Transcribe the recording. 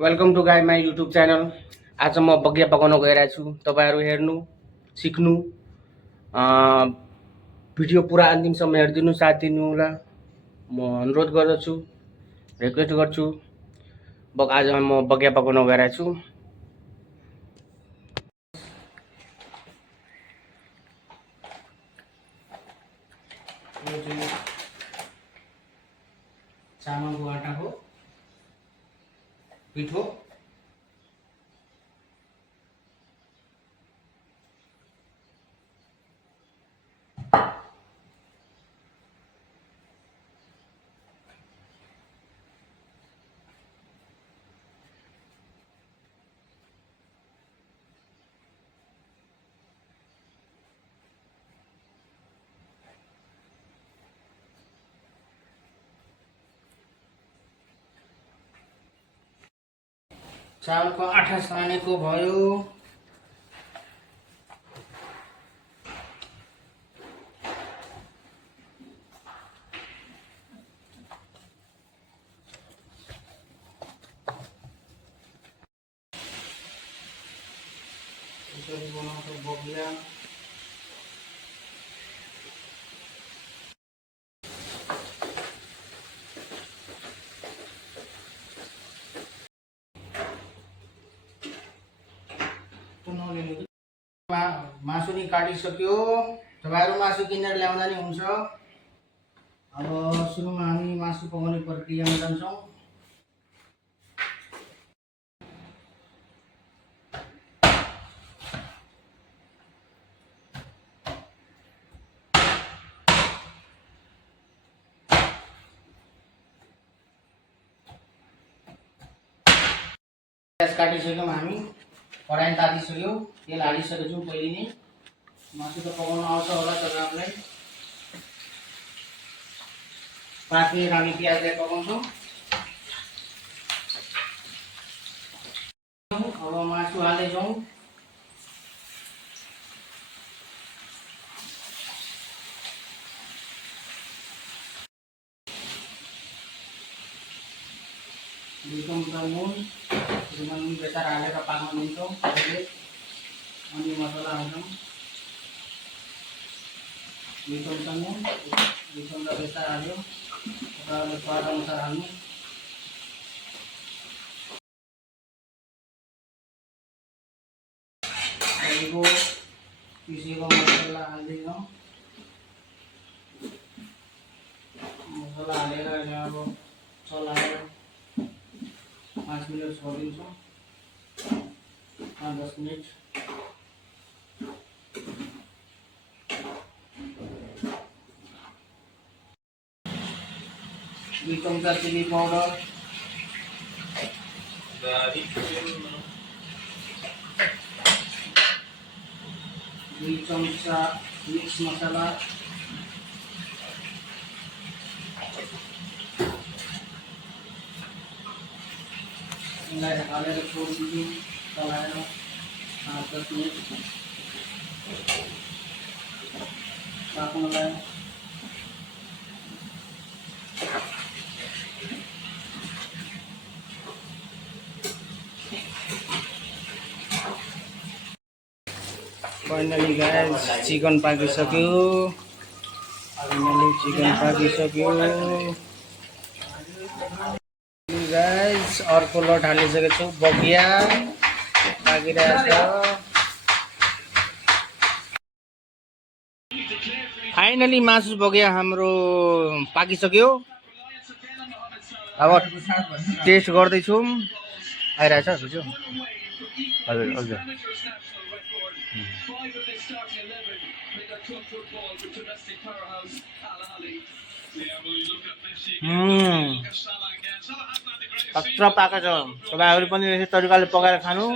Welcome to गाई my YouTube channel. आज म बगिया पकाउन गइरहेको छु। तपाईहरु हेर्नु, सिक्नु, भिडियो पुरा अन्तिमसम्म हेरिदिनु, साथ दिनु होला म अनुरोध गर्दछु, रिक्वेस्ट गर्छु। आज म बगिया पकाउन गइरहेको छु। यो चाहिँ चामलको आटाको पिठो, चावलको आटा सानेको भयो। यसरी बनाउँछ बगिया। मासु नि काटिसक्यो। तपाईहरु मासु किनेर ल्याउँदा नि हुन्छ। अब सुरुमा हामी मासु पकाउने प्रक्रियामा जान्छौं। प्याज काटिसक्यौं हामी। कराई तातिसक्यो, तेल हालिसकेको छु पहिले नै। मासु त पकाउन आउँछ होला तपाईहरुलाई। पाँच मिनेट हामी प्याजलाई पकाउँछौं। अब मासु हाल्दैछौं। दुई चम्चा नुन, नुन बेसार हालेर पाक्न दिन्छौं। अनि मसला हाल्छौं। दुई चम्चा नुन, दुई चम्चा बेसार हाल्यो। तपाईँहरूले स्वाद अनुसार हाल्नु। अहिलेको पिसेको मसला हाल्दैछौँ। मसला हालेर अब चलाएर 5 मिनट छोडिदिन्छौँ। 5-10 मिनट। दुई चम्चा चिली पाउडर, दुई चम्चा मिक्स मसाला, हालेर छोडिदिनु। चलाएर 5-10 मिनट पाक्नलाई। फाइनली गाइस चिकन पाकिसक्यो। गाइस अर्को लट हालिसकेको छु। बगिया पाकिरहेछ। फाइनली मासु बगिया हाम्रो पाकिसक्यो। अब टेस्ट गर्दैछौँ। आइरहेछ बुझ्यो। हजुर हजुर। खतरा पाकेको छ। तपाईहरु पनि यस्तै तरिकाले पकाएर खानु।